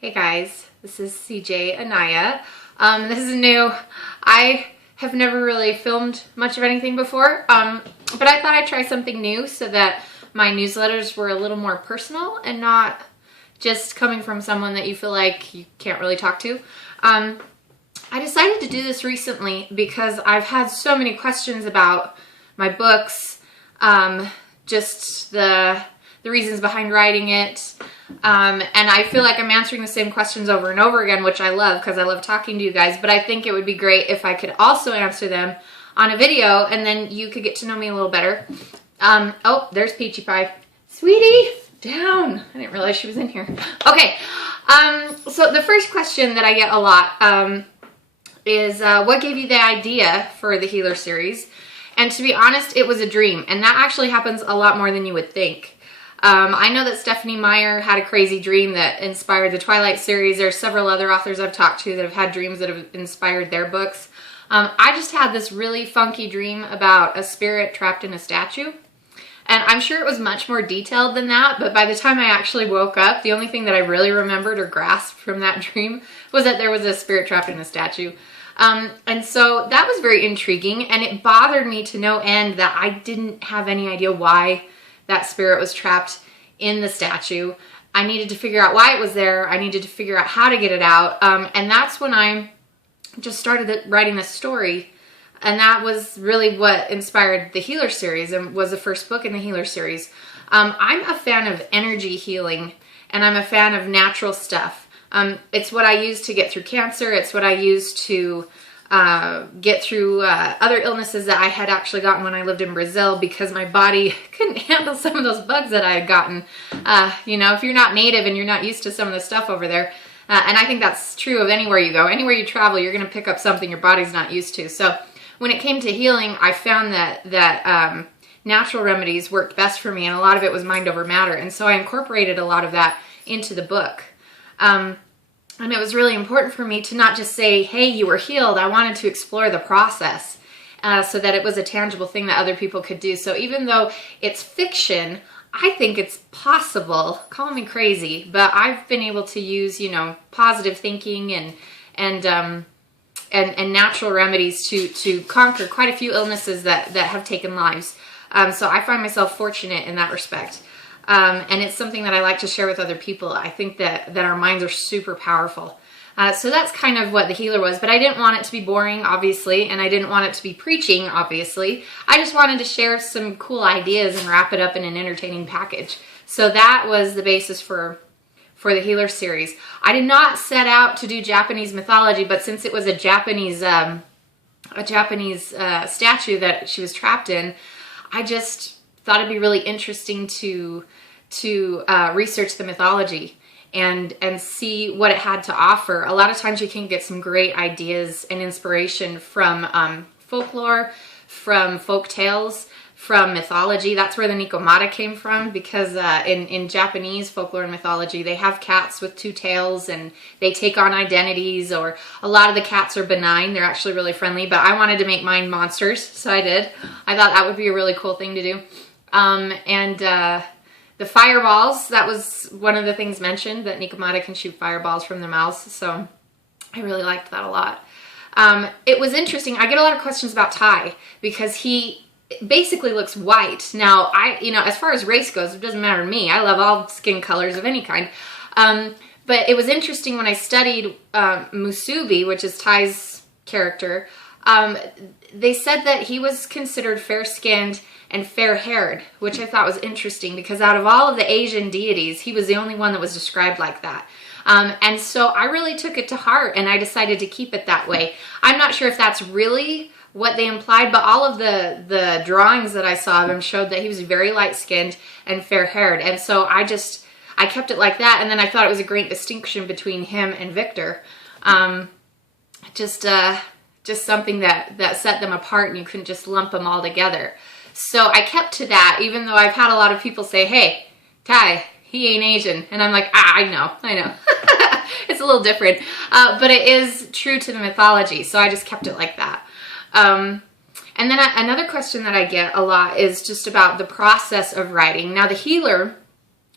Hey guys, this is CJ Anaya. This is new. I have never really filmed much of anything before, but I thought I'd try something new so that my newsletters were a little more personal and not just coming from someone that you feel like you can't really talk to. I decided to do this recently because I've had so many questions about my books, just the reasons behind writing it, and I feel like I'm answering the same questions over and over again, which I love because I love talking to you guys, but I think it would be great if I could also answer them on a video, and then you could get to know me a little better. Oh, there's Peachy Pie. Sweetie, down. I didn't realize she was in here. Okay, so the first question that I get a lot is what gave you the idea for the Healer series? And to be honest, it was a dream, and that actually happens a lot more than you would think. I know that Stephanie Meyer had a crazy dream that inspired the Twilight series. There are several other authors I've talked to that have had dreams that have inspired their books. I just had this really funky dream about a spirit trapped in a statue. And I'm sure it was much more detailed than that, but by the time I actually woke up, the only thing that I really remembered or grasped from that dream was that there was a spirit trapped in a statue. And so that was very intriguing, and it bothered me to no end that I didn't have any idea why that spirit was trapped in the statue. I needed to figure out why it was there. I needed to figure out how to get it out. And that's when I just started writing this story. And that was really what inspired the Healer series and was the first book in the Healer series. I'm a fan of energy healing, and I'm a fan of natural stuff. It's what I use to get through cancer. It's what I use to get through other illnesses that I had actually gotten when I lived in Brazil because my body couldn't handle some of those bugs that I had gotten. You know, if you're not native and you're not used to some of the stuff over there, and I think that's true of anywhere you go. Anywhere you travel, you're going to pick up something your body's not used to. So when it came to healing, I found that natural remedies worked best for me, and a lot of it was mind over matter. And so I incorporated a lot of that into the book. And it was really important for me to not just say, hey, you were healed. I wanted to explore the process so that it was a tangible thing that other people could do. So even though it's fiction, I think it's possible. Call me crazy, but I've been able to use, you know, positive thinking and natural remedies to conquer quite a few illnesses that have taken lives. So I find myself fortunate in that respect. And it's something that I like to share with other people. I think that our minds are super powerful. So that's kind of what the Healer was, but I didn't want it to be boring, obviously, and I didn't want it to be preaching, obviously. I just wanted to share some cool ideas and wrap it up in an entertaining package. So that was the basis for the Healer series. I did not set out to do Japanese mythology, but since it was a Japanese statue that she was trapped in, I just thought it'd be really interesting to research the mythology and see what it had to offer. A lot of times you can get some great ideas and inspiration from folklore, from folk tales, from mythology. That's where the Nikomata came from, because in Japanese folklore and mythology, they have cats with two tails and they take on identities, or a lot of the cats are benign. They're actually really friendly, but I wanted to make mine monsters, so I did. I thought that would be a really cool thing to do. The fireballs, that was one of the things mentioned, that Nikomata can shoot fireballs from their mouths, so I really liked that a lot. It was interesting. I get a lot of questions about Tai because he basically looks white. Now, as far as race goes, it doesn't matter to me. I love all skin colors of any kind. But it was interesting when I studied Musubi, which is Tai's character. They said that he was considered fair-skinned and fair-haired, which I thought was interesting because out of all of the Asian deities, he was the only one that was described like that. And so I really took it to heart, and I decided to keep it that way. I'm not sure if that's really what they implied, but all of the drawings that I saw of him showed that he was very light-skinned and fair-haired. And so I kept it like that, and then I thought it was a great distinction between him and Victor. Just something that set them apart, and you couldn't just lump them all together. So I kept to that, even though I've had a lot of people say, hey, Tai, he ain't Asian. And I'm like, I know. It's a little different. But it is true to the mythology, so I just kept it like that. And then another question that I get a lot is just about the process of writing. Now, The Healer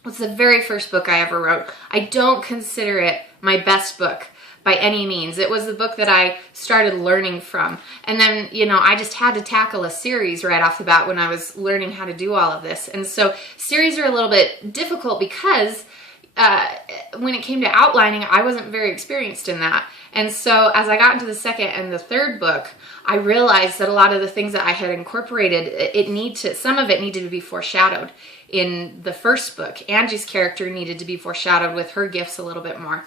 was the very first book I ever wrote. I don't consider it my best book by any means. It was the book that I started learning from. And then, you know, I just had to tackle a series right off the bat when I was learning how to do all of this. And so series are a little bit difficult because when it came to outlining, I wasn't very experienced in that. And so as I got into the second and the third book, I realized that a lot of the things that I had incorporated, some of it needed to be foreshadowed in the first book. Angie's character needed to be foreshadowed with her gifts a little bit more.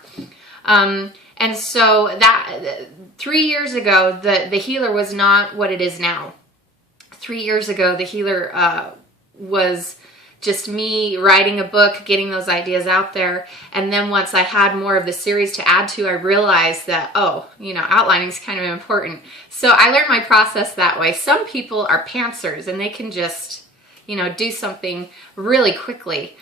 And so that 3 years ago, the healer was not what it is now. 3 years ago, the healer was just me writing a book, getting those ideas out there. And then once I had more of the series to add to, I realized that, oh, you know, outlining is kind of important. So I learned my process that way. Some people are pantsers and they can just, you know, do something really quickly.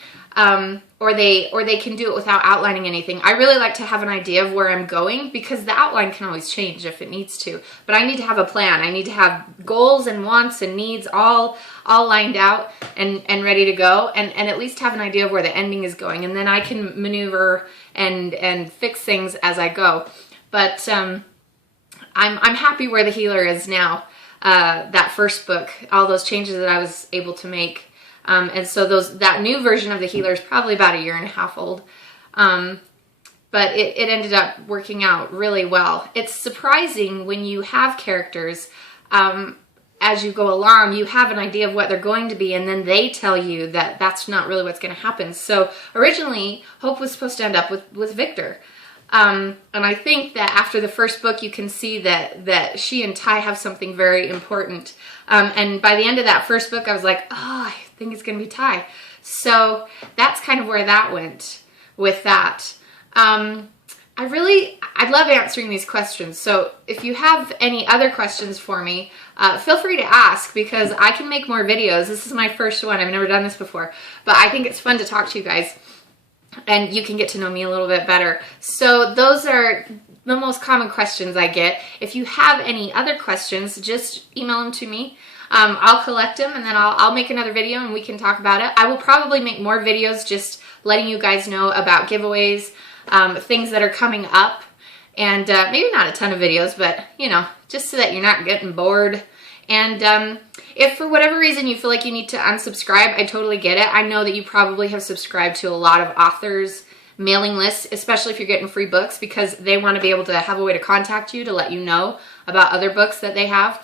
Or they can do it without outlining anything. I really like to have an idea of where I'm going because the outline can always change if it needs to. But I need to have a plan. I need to have goals and wants and needs all lined out and ready to go, and at least have an idea of where the ending is going. And then I can maneuver and fix things as I go. But I'm happy where the healer is now. That first book, all those changes that I was able to make. And so that new version of the healer is probably about 1.5 years old. But it ended up working out really well. It's surprising when you have characters, as you go along, you have an idea of what they're going to be, and then they tell you that that's not really what's going to happen. So originally, Hope was supposed to end up with Victor. And I think that after the first book, you can see that she and Ty have something very important. And by the end of that first book, I was like, oh, I think it's going to be Ty. So that's kind of where that went with that. I love answering these questions. So if you have any other questions for me, feel free to ask because I can make more videos. This is my first one. I've never done this before, but I think it's fun to talk to you guys. And you can get to know me a little bit better. So those are the most common questions I get. If you have any other questions, just email them to me. I'll collect them and then I'll make another video and we can talk about it. I will probably make more videos just letting you guys know about giveaways, things that are coming up. And maybe not a ton of videos, but you know, just so that you're not getting bored. And if for whatever reason you feel like you need to unsubscribe, I totally get it. I know that you probably have subscribed to a lot of authors' mailing lists, especially if you're getting free books, because they want to be able to have a way to contact you to let you know about other books that they have.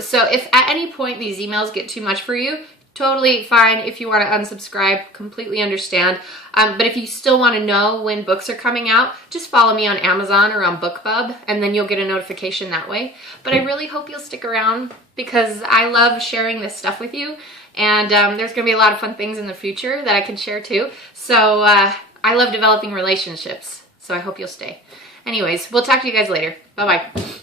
So if at any point these emails get too much for you, totally fine. If you want to unsubscribe, completely understand. But if you still want to know when books are coming out, just follow me on Amazon or on BookBub, and then you'll get a notification that way. But I really hope you'll stick around because I love sharing this stuff with you. And there's going to be a lot of fun things in the future that I can share too. So I love developing relationships. So I hope you'll stay. Anyways, we'll talk to you guys later. Bye-bye.